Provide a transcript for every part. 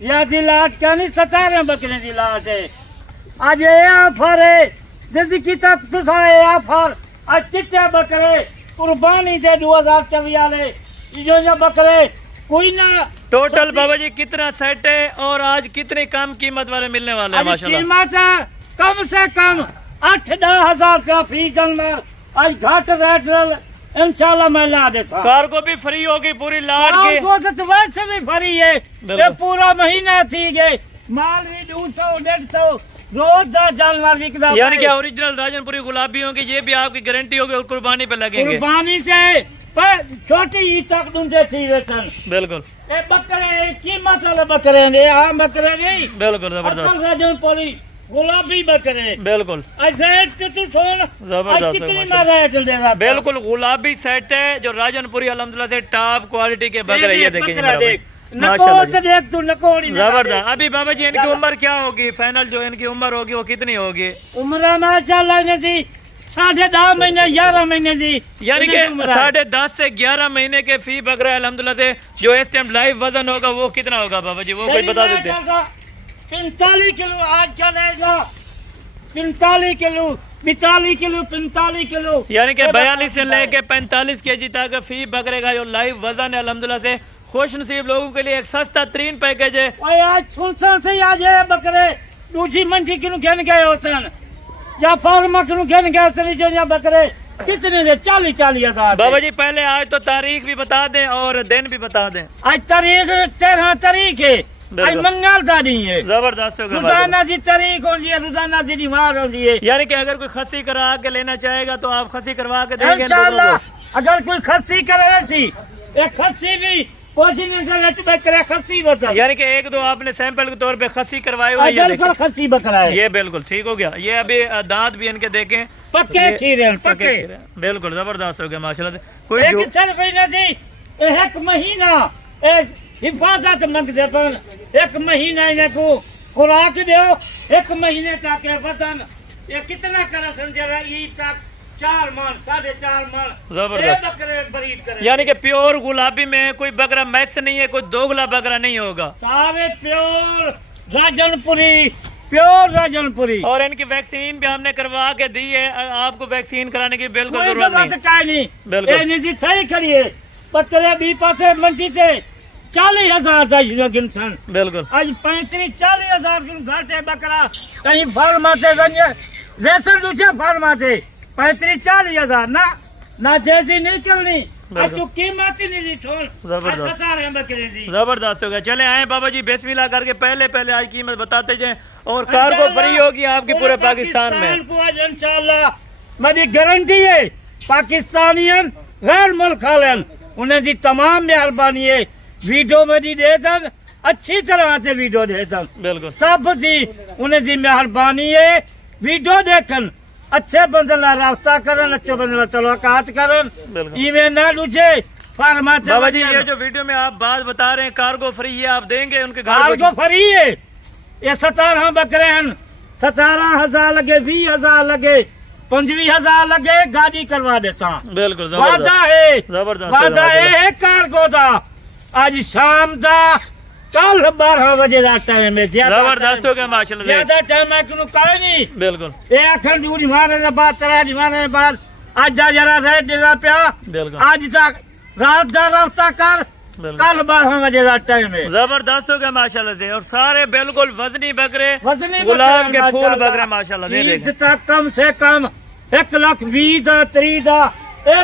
या दी लाट क्या नहीं 17 बकरे दी लाट है। आज ये ऑफर है जल्दी की तक तुसा ये ऑफर आज चिट्टे बकरे कुर्बानी दे 2024 वाले जो बकरे कोई ना। टोटल बाबा जी कितना सेट है और आज कितनी कम कीमत वाले मिलने वाले हैं माशाल्लाह? कीमत कम से कम 8-10 हजार रुपया फी जानवर आज घाट रेट इंशाल्लाह मैं ला देता। कार्गो भी फ्री होगी पूरी लाट की? कार्गो तो वैसे भी फ्री है, ये पूरा महीना थी गए माल भी 200-150 रोज जानवर बिकता। यानी कि ओरिजिनल राजनपुरी गुलाबियों की ये भी आपकी गारंटी होगी और कुर्बानी पे लगेंगे? कुर्बानी से छोटी ईद तक ढूंढे थी वेतन। बिल्कुल ये बकरे कीमत वाले बकरे हैं, आम बकरे नहीं। बिल्कुल जबरदस्त राजनपुरी गुलाबी बकरे बिल्कुल जबरदस्त बिल्कुल गुलाबी सेट है जो राजनपुरी अल्हम्दुलिल्लाह से टॉप क्वालिटी के बकरे। ये देखेंगे जबरदस्त। अभी बाबा जी इनकी उम्र क्या होगी? फाइनल जो इनकी उम्र होगी वो कितनी होगी? उम्र माशाल्लाह थी 10.5 महीने 11 महीने दी, यानी कि 10.5 से 11 महीने के फी बकरा अल्हम्दुलिल्लाह से। जो इस टाइम लाइव वजन होगा वो कितना होगा बाबा जी, वो कोई बता देते? 45 किलो आज चलेगा, 45 किलो 42 किलो 45 किलो, यानी कि 42 से लेके 45 kg तक फी बकरे का जो लाइव वजन है अल्हम्दुलिल्लाह से। खुश नसीब लोगों के लिए एक सस्ता तरीन पैकेज है। आज सुनसा से आज ये बकरे दूसरी मंडी क्यों घेन गए होते या फार्मा क्यों घेन गए होते जो या बकरे कितने दे 40-40 हजार। बाबा जी पहले आज तो तारीख भी बता दें और दिन भी बता दें। आज तारीख 13 तारीख है, आज मंगल तारीख है। जबरदस्त होगा। रोजाना की तारीख होती है, रोजाना की दीवार होती है। यानी कि अगर कोई खस्सी करा के लेना चाहेगा तो आप खस्सी करवा के देंगे? अगर कोई खस्सी करे एक खस्सी भी खस्सी बता, यानी कि 1-2 आपने सैंपल के तौर पे खस्सी करवाए हुए? बिल्कुल खस्सी बकरा है, ये बिल्कुल ठीक हो गया। ये अभी दांत भी इनके देखें पक्के खीरे पक्के बिल्कुल जबरदस्त हो गया माशाल्लाह। कोई एक महीना हिफाजत मंग दे, एक महीना इन्हें को खुराक दो, एक महीने तक वजन ये कितना करे समझे ईद तक 4 मन 4.5 मन बकरे ब्रीड करे। यानी कि प्योर गुलाबी में कोई बकरा मैक्स नहीं है, कोई दोगला बकरा नहीं होगा, सारे प्योर राजनपुरी, प्योर राजनपुरी। और इनकी वैक्सीन भी हमने करवा के दी है, आपको वैक्सीन कराने की बिल्कुल जरूरत नहीं। बिल्कुल थी खड़ी है बकरे भी पासे मंडी से 40,000 था इंसान। बिल्कुल आज 35-40 हजार घाटे बकरा कहीं फार्मा से रेशन दूसरे फार्मा से 35-40 हजार ना जैसी नहीं चलनी, तो कीमत ही नहीं दी। जबरदस्त हो गया। चले आए बाबा जी बिस्मिल्लाह करके पहले आज कीमत बताते जाए और कार्गो फ्री होगी आपकी पूरे पाकिस्तान में। आज इंशाल्लाह मेरी गारंटी है, पाकिस्तानियन गैर मुल्क वाले उन्हें दी तमाम मेहरबानी है। वीडियो में दी दे अच्छी तरह से वीडियो दे बिल्कुल सब जी उन्हें दी मेहरबानी है। वीडियो देखन अच्छे बंदे रास्ता करन, अच्छे बंदे तलाकात करन, इवें ना लूचे फार्मा। बाबा जी ये जो वीडियो में आप बात बता रहे हैं कार्गो फ्री है, आप देंगे उनके घर? कार्गो फ्री है। ये 17 बकरे हैं, 17,000 लगे, 20,000 लगे, 25,000 लगे, गाड़ी करवा देता। बिल्कुल वादा है, जबरदस्त वादा है कार्गो का। आज शाम का कल 12 बजे का टाइम है, जबरदस्त हो गया माशाल्लाह। ज्यादा टाइम है क्यों कहे नहीं। बिल्कुल ये अखन दूर मारने बाद 3 बाद आज जरा रेट देना पिया। आज तक रात का रास्ता कर, कल 12 बजे का टाइम है। जबरदस्त हो गया माशाल्लाह से। और सारे बिल्कुल वजनी बकरे, गुलाब के फूल बकरे माशाल्लाह। कम से कम 1,20,30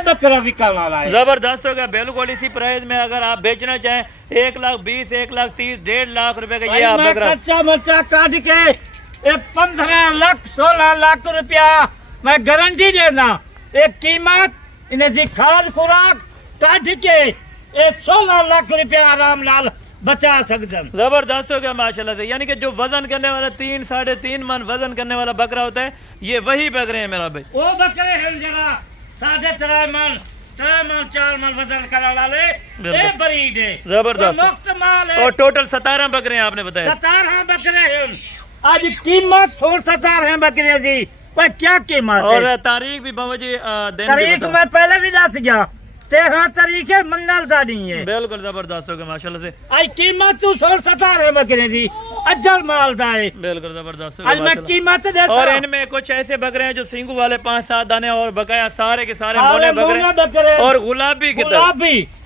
बकरा बिका वाला है। जबरदस्त हो गया। बिल्कुल इसी प्राइस में अगर आप बेचना चाहें 1,20,000, 1,30,000, 1.5 लाख रुपए का ये आप बकरा कच्चा मर्चा काट के 15 लाख 16 लाख रुपया मैं गारंटी देना। एक कीमत इन्हें जी खाद खुराक काट के 16 लाख रुपया आराम लाल बचा सकते। जबरदस्त हो गया माशाल्लाह से। यानी कि जो वजन करने वाला 3-3.5 मन वजन करने वाला बकरा होता है, ये वही बकरे हैं मेरा भाई। वो बकरे हैं जरा 3.5 मन 4 मन वजन करा वाले ब्रीड है, जबरदस्त मुफ्त माल है। और टोटल 17 बकरे हैं आपने बताया? 17 बकरे हैं। आज कीमत 17 बकरे जी पर क्या कीमत? और तारीख भी बाबा जी तारीख मैं पहले भी दस गया, 13 तरीके मंगल दा नहीं है। बिल्कुल जबरदस्त हो गया माशाल्लाह से। आज कीमत तू 17 बकरे दी अज्जल माल दा है। बिल्कुल जबरदस्त आज मैं कीमत देखा। और इनमें कुछ ऐसे बकरे हैं जो सींगू वाले 5-7 दाने और बकाया सारे के सारे मोने बकरे और गुलाबी की तरह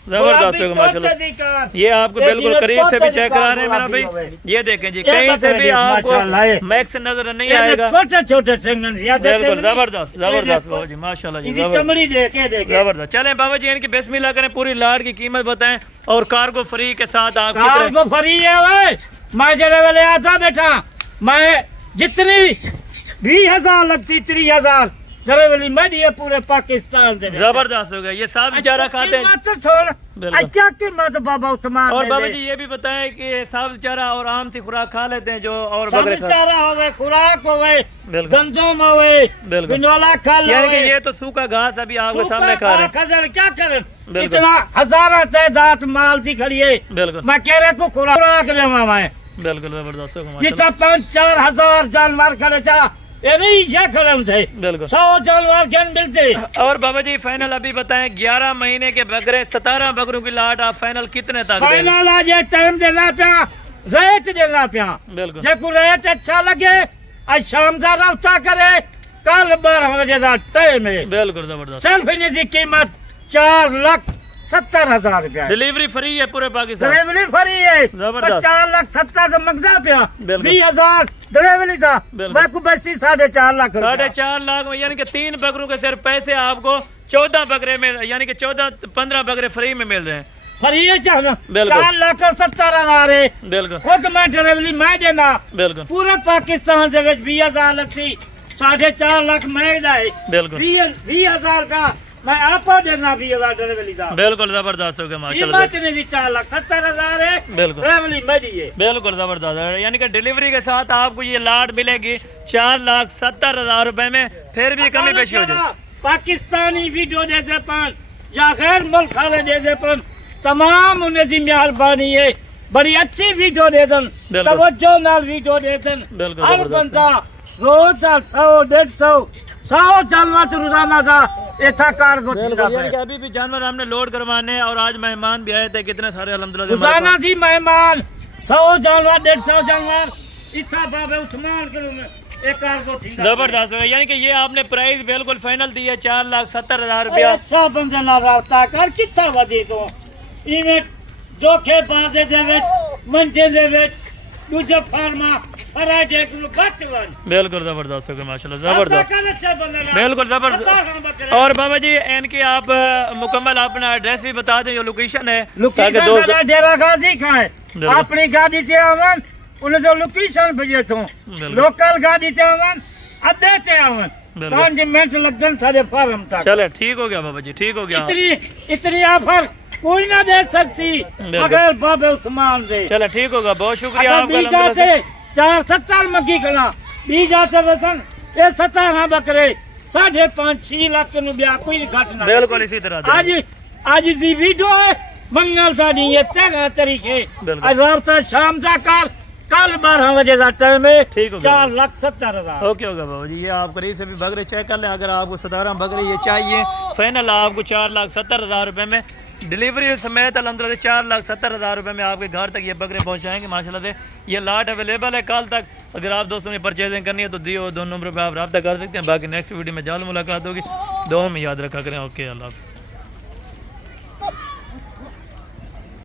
जबरदस्त होगा माशाल्लाह। ये आपको बिल्कुल करीब से भी चेक करा रहे हैं मेरा भाई, ये देखें जी, कहीं से भी आपको मैक्स नजर नहीं आएगा। छोटे छोटे बिल्कुल जबरदस्त जबरदस्त बाबा जी माशाल्लाह जी, चमड़ी देखे जबरदस्त। चलें बाबा जी इनकी बिस्मिल्लाह करें, पूरी लाट की कीमत बताएं और कार्गो फ्री के साथ आप कार्गो फ्री है। मैं जरा वाले आता बेटा, मैं जितनी 20,000 लगती 30,000 वाली मडी है पूरे पाकिस्तान से। जबरदस्त हो गया। ये साफ बेचारा खाते हैं छोड़ अच्छा कीमत बाबा उस्मान। और बाबा जी ये भी बताएं कि साफ चारा और आम सी खुराक खा लेते हैं जो और बकरे चारा हो गए, खुराक हो गए, गंदम हो गए, बिनोला खा ले। ये तो सूखा घास अभी आपके सामने खा रहे हैं। क्या करें, इतना हजारों तादाद माल थी खड़ी है। बिल्कुल मैं कह रहे को खुराक लेवा मैं। बिल्कुल जबरदस्त। जितना 5-4 हजार जानवर खड़े चा ये नहीं ये करम थे। बिल्कुल 100 जानवर क्या मिलते। और बाबा जी फाइनल अभी बताएं, 11 महीने के बकरे 17 बकरों की लाट आप फाइनल कितने तक? फाइनल आज टाइम देना पिया, रेट देना पिया। बिल्कुल जो रेट अच्छा लगे आज शाम का रफ्ता करे, कल 12 बजे का टाइम है। बिल्कुल जबरदस्त। सिर्फ इनकी कीमत 4,70,000 रुपया। डिलीवरी फ्री है पूरे पाकिस्तान, डिलीवरी फ्री है। 4,70,000 मंगता पिया, 20,000 डिलीवरी था। मैं को बसी 4.5 लाख 4.5 लाख में, यानी कि 3 बकरों के सिर्फ पैसे आपको 14 बकरे में, यानी कि 14-15 बकरे फ्री में मिल रहे हैं। फ्री है 4,70,000 है। बिल्कुल खुद मैं डिलीवरी मैं देना। बिल्कुल पूरे पाकिस्तान से 20,000 लगती 4.5 लाख महंगा है। बिल्कुल 20,000 का मैं आपको देना 20,000 डिलीवरी का। बिल्कुल जबरदस्त हो गया माशाल्लाह। 4,70,000 है। बिल्कुल डिलीवरी मेरी है। बिल्कुल जबरदस्त है, यानी कि डिलीवरी के साथ आपको ये लाट मिलेगी 4,70,000 रुपए में, फिर भी कमी पेशी हो जाए। पाकिस्तानी वीडियो देते पन या गैर मुल्क वाले देते पन तमाम उन्हें दी मेहरबानी है। बड़ी अच्छी वीडियो देते, तवज्जो नाल वीडियो देते। हर बंदा रोज 100-150 जानवर रोजाना था ऐसा कार्गो। अभी भी जानवर हमने लोड करवाने और आज मेहमान भी आए थे कितने सारे अल्हम्दुलिल्लाह। रोजाना थी मेहमान 100 जानवर 150 जानवर इतना बाबे उस्मान के एक कार्गो थी। जबरदस्त है, यानी कि ये आपने प्राइस बिल्कुल फाइनल दी है 4,70,000 रुपया। अच्छा बंदे ना राब्ता कर कितना वधी तो इवें जोखे बाजे दे विच मंजे दे विच दूजे फार्मा बिल्कुल जबरदस्त हो गया माशाल्लाह, जबरदस्त बिल्कुल जबरदस्त। और बाबा जी इनकी आप मुकम्मल अपना एड्रेस भी बता दें, जो लोकेशन है। लोकेशन डेरा गाजी का है। अपनी गाड़ी से आवन उन्हें जो लोकेशन भेजे तो लोकल गाड़ी से आवन अड्डे से आवन 5 मिनट लगन सारे फार्म तक। चले ठीक हो गया बाबा जी, ठीक हो गया। इतनी ऑफर कोई ना दे सकती अगर बाबे उस्मान दे। चले ठीक होगा, बहुत शुक्रिया आपका। 470 मक्की कला 20 जाते वसन ये 17 बकरे 5.5-6 लाख नु ब्याह कोई घटना। बिल्कुल इसी तरह आज जी वीडियो है मंगल सा नहीं है 13 तरीके आज रात शाम जा कल 12 बजे का टाइम है। 4,70,000। ओके होगा बाबा जी, ये आप करीब से भी बकरे चेक कर ले। अगर आपको 17 बकरे ये चाहिए फाइनल आपको 4,70,000 रुपए में डिलीवरी समेत अल्हम्दुलिल्लाह 4,70,000 रुपए में आपके घर तक ये बकरे पहुंचाएंगे माशाल्लाह से। ये लाट अवेलेबल है कल तक। अगर आप दोस्तों ने परचेजिंग करनी है तो दिए 2 नंबर पे आप रब्ता कर सकते हैं। बाकी नेक्स्ट वीडियो में जल्द मुलाकात होगी। दुआ में याद रखा करें। ओके अल्लाह।